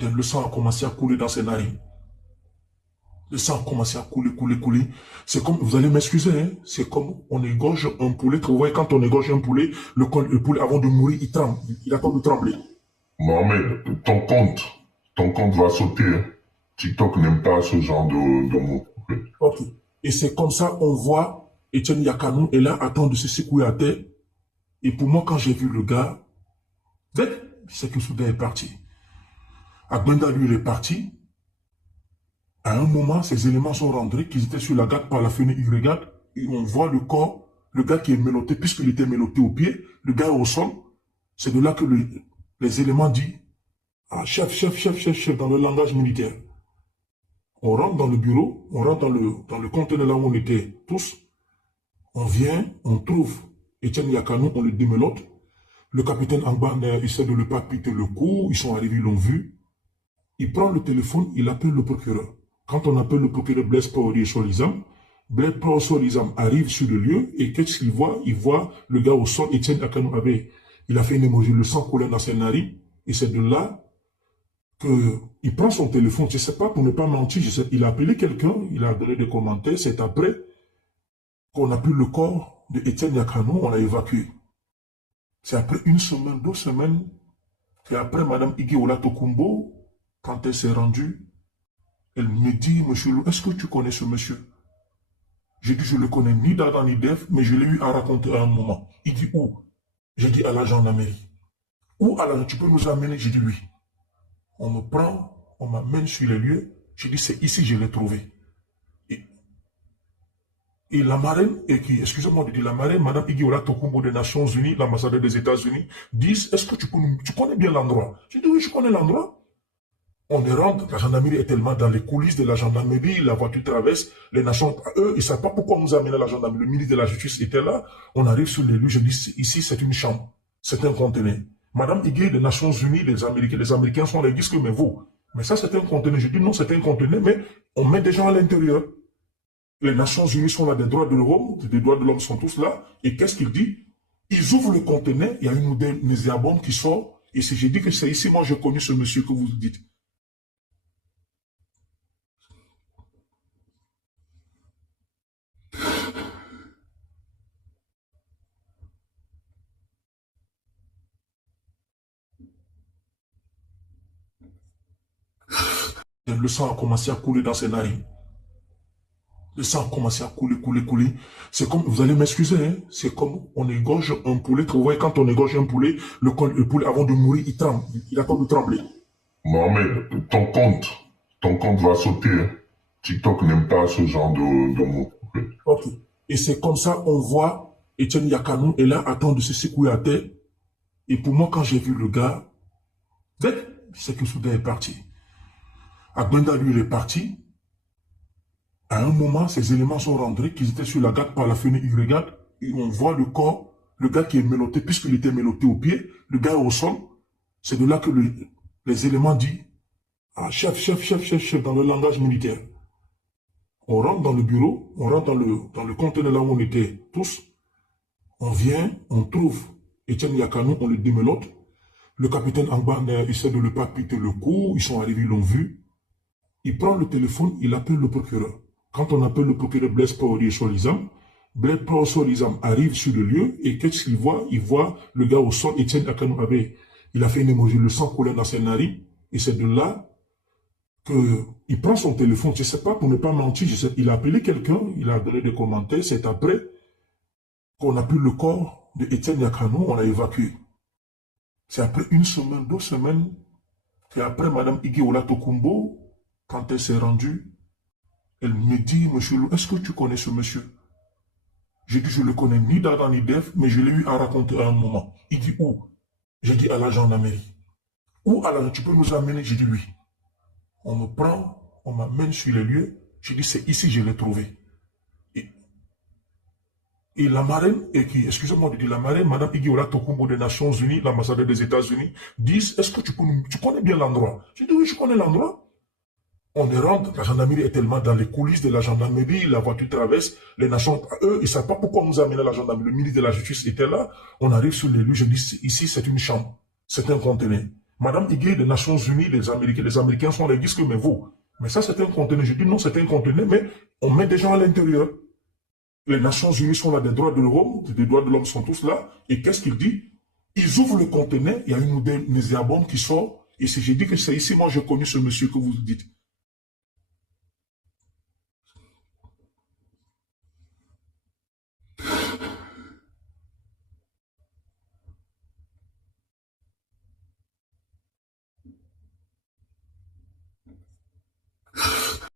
Le sang a commencé à couler dans ses narines. Le sang a commencé à couler, couler, couler. C'est comme, vous allez m'excuser, hein, c'est comme on égorge un poulet. Vous voyez, quand on égorge un poulet, le poulet, avant de mourir, il tremble. Il attend de trembler. Mohamed, ton compte va sauter, hein. TikTok n'aime pas ce genre de mots. Ok. Ok. Et c'est comme ça, on voit Etienne Yakanou est là, attend de se secouer à terre. Et pour moi, quand j'ai vu le gars, c'est que soudain est parti. Agbenda, lui, il est parti. À un moment, ces éléments sont rentrés, qu'ils étaient sur la gare par la fenêtre, ils regardent, et on voit le corps, le gars qui est menotté, puisqu'il était menotté au pied, le gars est au sol. C'est de là que les éléments disent, ah, chef, chef, chef, chef, chef, dans le langage militaire. On rentre dans le bureau, on rentre dans le conteneur là où on était tous. On vient, on trouve Etienne Yakanou, on le démelote. Le capitaine Angba essaie de le pas piter le coup, ils sont arrivés, ils l'ont vu. Il prend le téléphone, il appelle le procureur. Quand on appelle le procureur Blaise Paoli Solizam, Blaise Paoli Solizam arrive sur le lieu et qu'est-ce qu'il voit? Il voit le gars au sol, Etienne Yakanou il a fait une émotion, le sang coulait dans ses narines. Et c'est de là qu'il prend son téléphone, je ne sais pas, pour ne pas mentir, il a appelé quelqu'un, il a donné des commentaires, c'est après qu'on a pris le corps de Etienne Yakanou, on l'a évacué. C'est après une semaine, 2 semaines, et après Mme Igiola Tokumbo, quand elle s'est rendue, elle me dit, monsieur Lou, est-ce que tu connais ce monsieur? J'ai dit, je ne le connais ni d'Adam ni d'Ève, mais je l'ai eu à raconter à un moment. Il dit, où? J'ai dit, à la gendarmerie. Où alors tu peux nous amener? J'ai dit, oui. On me prend, on m'amène sur les lieux. J'ai dit, c'est ici que je l'ai trouvé. Et la marraine, excusez-moi de dire la marraine, Mme Igiola Tokumbo des Nations Unies, l'ambassadeur des États-Unis, disent, est-ce que tu connais bien l'endroit? J'ai dit, oui, je connais l'endroit. On est rentre, la gendarmerie est tellement dans les coulisses de la gendarmerie, la voiture traverse, les nations, eux, ils ne savent pas pourquoi on nous a amené à la gendarmerie. Le ministre de la Justice était là, on arrive sur les lieux, je dis, ici c'est une chambre, c'est un conteneur. Madame Igé des Nations Unies, les Américains sont les disques, mais vous. Mais ça c'est un conteneur. Je dis non, c'est un conteneur, mais on met des gens à l'intérieur. Les Nations Unies sont là, des droits de l'homme, des droits de l'homme sont tous là, et qu'est-ce qu'il dit? Ils ouvrent le conteneur, il y a une bombe qui sort, et si j'ai dit que c'est ici, moi j'ai connu ce monsieur que vous dites. Le sang a commencé à couler dans ses narines. Le sang a commencé à couler, couler, couler. C'est comme, vous allez m'excuser, hein, c'est comme on égorge un poulet. Vous voyez, quand on égorge un poulet, le poulet, avant de mourir, il tremble. Il attend de trembler. Mohamed, ton compte va sauter, hein. TikTok n'aime pas ce genre de mots. Ok. Ok. Et c'est comme ça, on voit Etienne Yakanou est là, attend de se secouer à terre. Et pour moi, quand j'ai vu le gars, c'est que soudain est parti. Agbenda, lui, il est parti. À un moment, ces éléments sont rentrés, qu'ils étaient sur la gare par la fenêtre, ils regardent, et on voit le corps, le gars qui est menotté, puisqu'il était menotté au pied, le gars est au sol. C'est de là que les éléments disent, ah, chef, chef, chef, chef, chef, dans le langage militaire. On rentre dans le bureau, on rentre dans le conteneur là où on était tous. On vient, on trouve Etienne Yakanou, on le démelote. Le capitaine Angba essaie de le pas piter le coup, ils sont arrivés, ils l'ont vu. Il prend le téléphone, il appelle le procureur. Quand on appelle le procureur Blaise Paoli Solizam, Blaise Paoli Solizam arrive sur le lieu et qu'est-ce qu'il voit? Il voit le gars au sol, Etienne Yakanou il a fait une émotion, le sang coulait dans ses narines. Et c'est de là qu'il prend son téléphone, je ne sais pas, pour ne pas mentir, il a appelé quelqu'un, il a donné des commentaires, c'est après qu'on a pris le corps de Etienne Yakanou, on l'a évacué. C'est après une semaine, 2 semaines, et après Mme Igiola Tokumbo, quand elle s'est rendue, elle me dit, monsieur Lou, est-ce que tu connais ce monsieur? J'ai dit, je ne le connais ni d'Adam ni d'Ève, mais je l'ai eu à raconter à un moment. Il dit, où? J'ai dit, à la gendarmerie. Où alors tu peux nous amener? J'ai dit, oui. On me prend, on m'amène sur les lieux. J'ai dit, c'est ici que je l'ai trouvé. Et la marraine, excusez-moi de dire la marraine, Mme Igiola Tokumbo des Nations Unies, l'ambassadeur des États-Unis, disent, est-ce que tu connais bien l'endroit? J'ai dit, oui, je connais l'endroit. On est rentre, la gendarmerie est tellement dans les coulisses de la gendarmerie, la voiture traverse, les nations, eux, ils ne savent pas pourquoi on nous a amené à la gendarmerie. Le ministre de la Justice était là, on arrive sur les lieux, je dis, ici c'est une chambre, c'est un conteneur. Madame Higuet des Nations Unies, les Américains sont là, ils disent que mais vous, mais ça c'est un conteneur. Je dis non, c'est un conteneur, mais on met des gens à l'intérieur. Les Nations Unies sont là, des droits de l'homme, des droits de l'homme sont tous là. Et qu'est-ce qu'il dit? Ils ouvrent le conteneur, il y a une ou deux bombes qui sort. Et si j'ai dit que c'est ici, moi j'ai connu ce monsieur que vous dites.